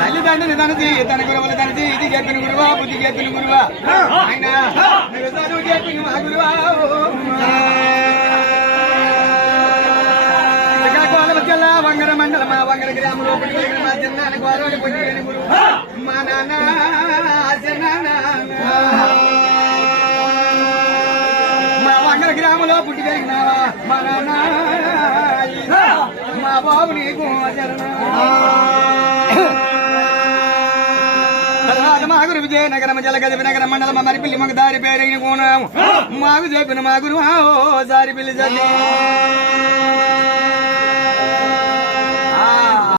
తల్లిదండ్రులు తనది తన గురువులు తనది ఇది చెప్పిన గురువా బుద్ధి చెప్పిన గురువా ఆయన చదువు చెప్పిన మా గురువా జిల్లా వంగర మండలం వంగర గ్రామంలో మా చిన్నానికి వారోని పొందిన గురువు మా నాన్న మా వంగర గ్రామంలో పుట్టి పెరిగినావా మా నాన్న మా బాబు నీకు మా గురు విజయనగరం జలగది నగర మండలం మరిపిల్లి మాకు దారి పేరు మాకు చెప్పిన మా గురు సారి పిల్లి